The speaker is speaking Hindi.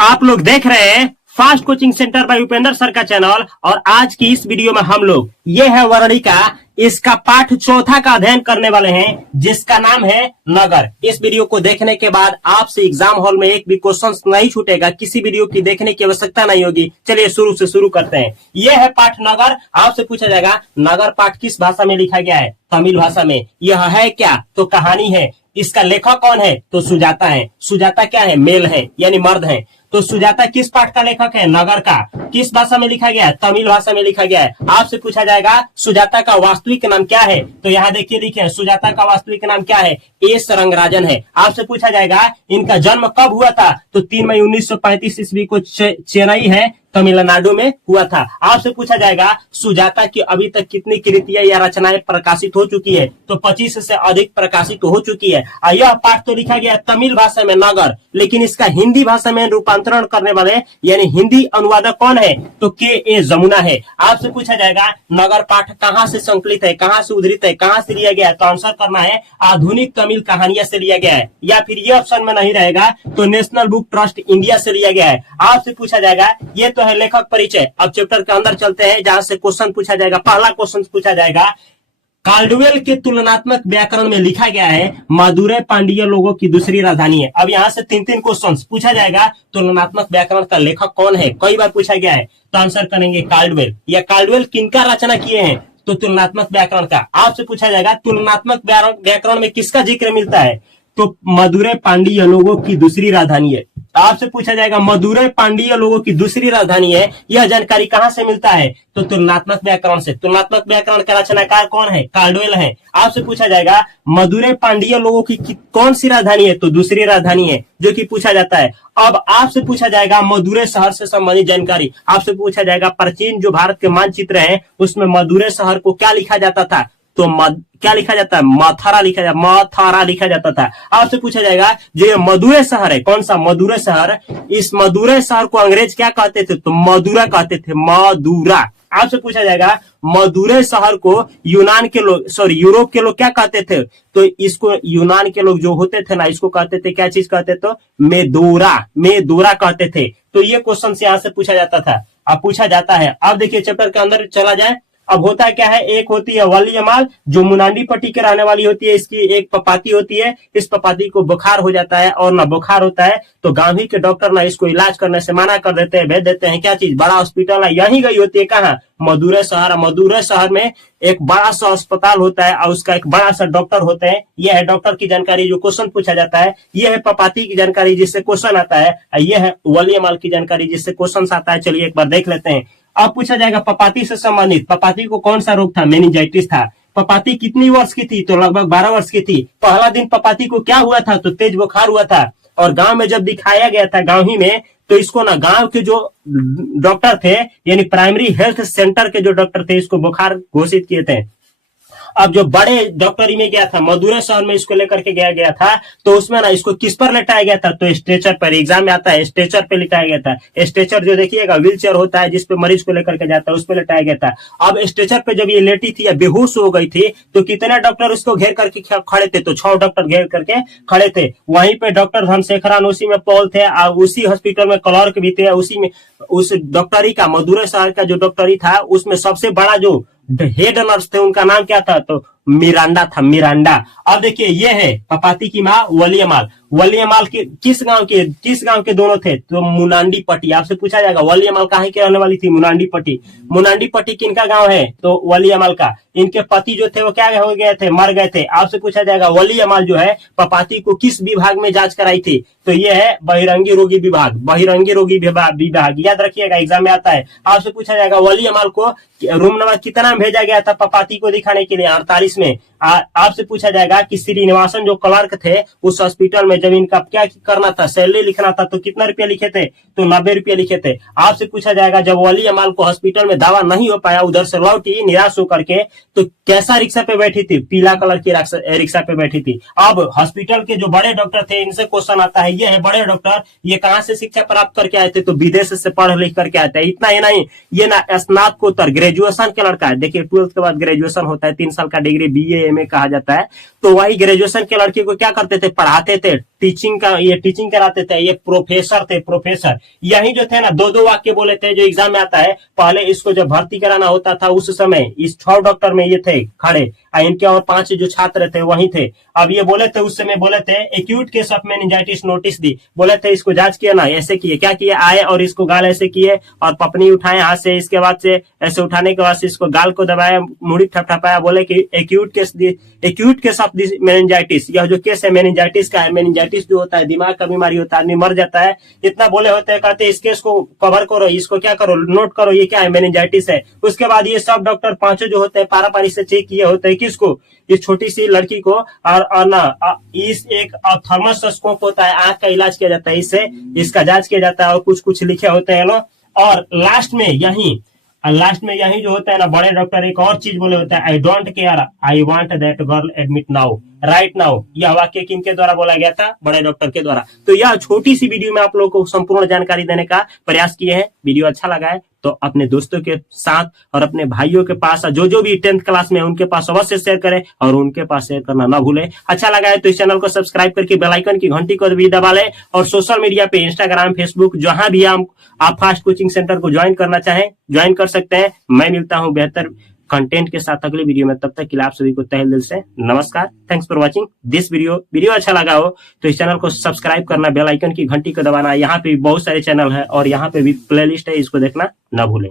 आप लोग देख रहे हैं fast coaching centre by Upendra sir का चैनल। और आज की इस वीडियो में हम लोग ये है वर्णिका, इसका पाठ चौथा का अध्ययन करने वाले हैं जिसका नाम है नगर। इस वीडियो को देखने के बाद आपसे एग्जाम हॉल में एक भी क्वेश्चन नहीं छूटेगा, किसी वीडियो की देखने की आवश्यकता नहीं होगी। चलिए शुरू से शुरू करते हैं। यह है पाठ नगर। आपसे पूछा जाएगा नगर पाठ किस भाषा में लिखा गया है? तमिल भाषा में। यह है क्या? तो कहानी है। इसका लेखक कौन है? तो सुजाता है। सुजाता क्या है? मेल है, यानी मर्द है। तो सुजाता किस पाठ का लेखक है? नगर का। किस भाषा में लिखा गया है? तमिल भाषा में लिखा गया है। आपसे पूछा जाएगा सुजाता का वास्तविक नाम क्या है? तो यहाँ देखिए सुजाता का वास्तविक नाम क्या है? एस रंगराजन है। आपसे पूछा जाएगा इनका जन्म कब हुआ था? तो 3 मई 1935 ईस्वी को चेन्नई है, तमिलनाडु में हुआ था। आपसे पूछा जाएगा सुजाता की अभी तक कितनी कृतियां या रचनाएं प्रकाशित हो चुकी है? तो 25 से अधिक प्रकाशित हो चुकी है। यह पाठ तो लिखा गया तमिल भाषा में नगर, लेकिन इसका हिंदी भाषा में रूपांतरण करने वाले यानी हिंदी अनुवादक कौन है? तो के जमुना है। आपसे पूछा जाएगा नगर पाठ कहाँ से संकलित है, कहाँ से उद्धृत है, कहाँ से लिया गया है? तो आंसर करना है आधुनिक तमिल कहानियां से लिया गया है, या फिर ये ऑप्शन में नहीं रहेगा तो नेशनल बुक ट्रस्ट इंडिया से लिया गया है। आपसे पूछा जाएगा ये तो है लेखक परिचय। अब चैप्टर के अंदर चलते हैं जहां से क्वेश्चन पूछा जाएगा। पहला क्वेश्चन पूछा जाएगा काल्डवेल के तुलनात्मक व्याकरण में लिखा गया है मदुरै पांड्य लोगों की दूसरी राजधानी है। अब यहाँ से तीन तीन क्वेश्चन पूछा जाएगा। तुलनात्मक व्याकरण का लेखक कौन है? कई बार पूछा गया है, तो आंसर करेंगे काल्डवेल। या काल्डवेल किनका रचना किए हैं? तो तुलनात्मक व्याकरण का। आपसे पूछा जाएगा तुलनात्मक व्याकरण में किसका जिक्र मिलता है? तो मदुरै पांड्य लोगों की दूसरी राजधानी है। आपसे पूछा जाएगा मदुरै पांड्य लोगों की दूसरी राजधानी है, यह जानकारी कहां से मिलता है? तो तुलनात्मक व्याकरण से। तुलनात्मक व्याकरण का रचनाकार कौन है? काल्डवेल है। आपसे पूछा जाएगा मदुरै पांड्य लोगों की कौन सी राजधानी है? तो दूसरी राजधानी है, जो कि पूछा जाता है। अब आपसे पूछा जाएगा मदुरै शहर से संबंधित जानकारी। आपसे पूछा जाएगा प्राचीन जो भारत के मानचित्र है उसमें मदुरै शहर को क्या लिखा जाता था? तो क्या लिखा जाता है? मथुरा लिखा जाता था। आपसे पूछा जाएगा जो ये मदुरै शहर है, कौन सा? मदुरै शहर। इस मदुरै शहर को अंग्रेज क्या कहते थे? तो मदुरा कहते थे, मदुरा। आपसे पूछा जाएगा मदुरै शहर को यूरोप के लोग क्या कहते थे? तो इसको यूनान के लोग जो होते थे ना, इसको कहते थे क्या चीज कहते? तो मेदोरा कहते थे। तो ये क्वेश्चन से यहाँ से पूछा जाता था, अब पूछा जाता है। अब देखिए चैप्टर के अंदर चला जाए। अब होता है क्या है, एक होती है वलियमाल जो मुनांडी पट्टी के रहने वाली होती है। इसकी एक पपाती होती है। इस पपाती को बुखार हो जाता है और ना बुखार होता है तो गांव ही के डॉक्टर ना इसको इलाज करने से मना कर देते हैं, भेज देते हैं क्या चीज? बड़ा हॉस्पिटल है। यही गई होती है कहाँ? मदुरै शहर। मदुरै शहर में एक बड़ा सा अस्पताल होता है और उसका एक बड़ा सा डॉक्टर होते हैं। यह है डॉक्टर की जानकारी जो क्वेश्चन पूछा जाता है। यह है पपाती की जानकारी जिससे क्वेश्चन आता है। यह है वलियमाल की जानकारी जिससे क्वेश्चन आता है। चलिए एक बार देख लेते हैं। अब पूछा जाएगा पपाती से संबंधित, पपाती को कौन सा रोग था? मेनिंजाइटिस था। पपाती कितनी वर्ष की थी? तो लगभग 12 वर्ष की थी। पहला दिन पपाती को क्या हुआ था? तो तेज बुखार हुआ था। और गांव में जब दिखाया गया था गांव ही में, तो इसको ना गांव के जो डॉक्टर थे यानी प्राइमरी हेल्थ सेंटर के जो डॉक्टर थे इसको बुखार घोषित किए थे। अब जो बड़े डॉक्टरी में गया था मदुरै शहर में, इसको लेकर के गया था, तो उसमें ना इसको किस पर लेटाया गया था? तो स्ट्रेचर पर। एग्जाम में आता है स्ट्रेचर पे लिटाया गया था। स्ट्रेचर जो देखिएगा व्हील चेयर होता है जिसपे मरीज को लेकर के जाता है, उस पर लेटाया गया था। अब स्ट्रेचर पे जब ये लेटी थी या बेहोश हो गई थी तो कितने डॉक्टर उसको घेर करके खड़े थे? तो 6 डॉक्टर घेर करके खड़े थे। वहीं पे डॉक्टर धनशेखरन उसी में पॉल थे और उसी हॉस्पिटल में क्लर्क भी थे। उसी में उस डॉक्टरी का मदुरै शहर का जो डॉक्टरी था उसमें सबसे बड़ा जो हेड नर्स थे उनका नाम क्या था? तो मिरांडा था, मिरांडा। अब देखिए ये है पपाती की माँ वलियमाल। वलियमाल के किस गांव के दोनों थे? तो मुनांडी पट्टी। आपसे पूछा जाएगा वलियमाल कहाँ की रहने वाली थी? मुनांडी पट्टी। मुनांडी पट्टी किनका गांव है? तो वलियमाल का। इनके पति जो थे वो क्या हो गए थे? मर गए थे। आपसे पूछा जाएगा वलियमाल जो है पपाती को किस विभाग में जांच कराई थी? तो ये है बहिरंगी रोगी विभाग। बहिरंगी रोगी विभाग याद रखिएगा, एग्जाम में आता है। आपसे पूछा जाएगा वलियमाल को रूम नंबर कितना में भेजा गया था पपाती को दिखाने के लिए? 48 में। आपसे पूछा जाएगा कि श्रीनिवासन जो क्लर्क थे उस हॉस्पिटल में जब इनका क्या करना था? सैलरी लिखना था, तो कितना रुपया लिखे थे? तो 90 रुपया लिखे थे। आपसे पूछा जाएगा जब वलियमाल को हॉस्पिटल में दवा नहीं हो पाया, उधर से लौटी निराश होकर के, तो कैसा रिक्शा पे बैठी थी? पीला कलर की रिक्शा पे बैठी थी। अब हॉस्पिटल के जो बड़े डॉक्टर थे इनसे क्वेश्चन आता है। ये है बड़े डॉक्टर, ये कहाँ से शिक्षा प्राप्त करके आए थे? तो विदेश से पढ़ लिख करके आए थे। इतना ही नहीं, ये ना स्नातकोत्तर ग्रेजुएशन के लड़का है। देखिए 12th के बाद ग्रेजुएशन होता है, 3 साल का डिग्री BA MA कहा जाता है। तो वही ग्रेजुएशन के लड़के को क्या करते थे? पढ़ाते थे। टीचिंग का, ये टीचिंग कराते थे, ये प्रोफेसर थे, प्रोफेसर। यही जो थे ना, दो दो वाक्य बोले थे जो एग्जाम में आता है। पहले इसको जब भर्ती कराना होता था उस समय इस 6 डॉक्टर में ये थे खड़े, इनके और 5 जो छात्र थे वही थे। अब ये बोले थे, उस समय बोले थे acute case of meningitis notice दी, बोले थे इसको जांच किया ना, ऐसे किए, क्या किए, आए और इसको गाल ऐसे किए और पपनी उठाए हाथ से, इसके बाद से ऐसे उठाने के बाद से इसको गाल को दबाया, मुड़ी ठपठपाया, बोले कि acute case of this meningitis, यह जो केस है मेनिंजाइटिस का है। मेनिंजाइटिस जो होता है दिमाग का बीमारी होता है, आदमी मर जाता है, इतना बोले होते हैं। कहते इस केस को कवर करो, इसको क्या करो, नोट करो, ये क्या है, मेनिंजाइटिस है। उसके बाद ये सब डॉक्टर 5 जो होते हैं पारा पारी से चेक किए होते हैं किसको, इस छोटी सी लड़की को, और ना इस एक थर्मोस्कोप होता है, आंख का इलाज किया जाता है, इससे इसका जांच किया जाता है और कुछ कुछ लिखे होते हैं लोग। और लास्ट में यही जो होता है ना, बड़े डॉक्टर एक और चीज बोले होता है, I don't care, I want that girl admit now, right now. यह वाक्य किनके द्वारा बोला गया था, बड़े डॉक्टर के द्वारा। तो यह छोटी सी वीडियो में आप लोगों को संपूर्ण जानकारी देने का प्रयास किए हैं। वीडियो अच्छा लगा है तो अपने दोस्तों के साथ और अपने भाइयों के पास, जो भी 10th क्लास में उनके पास अवश्य शेयर करें और उनके पास शेयर करना ना भूलें। अच्छा लगा है तो इस चैनल को सब्सक्राइब करके बेल आइकन की घंटी को भी दबा लें, और सोशल मीडिया पे इंस्टाग्राम, फेसबुक, जहां भी आप फास्ट कोचिंग सेंटर को ज्वाइन करना चाहें ज्वाइन कर सकते हैं। मैं मिलता हूं बेहतर कंटेंट के साथ अगली वीडियो में, तब तक के लिए आप सभी को तहे दिल से नमस्कार। Thanks for watching this video अच्छा लगा हो तो इस चैनल को सब्सक्राइब करना, बेल आइकन की घंटी को दबाना। यहाँ पे भी बहुत सारे चैनल है और यहाँ पे भी प्लेलिस्ट है, इसको देखना ना भूलें।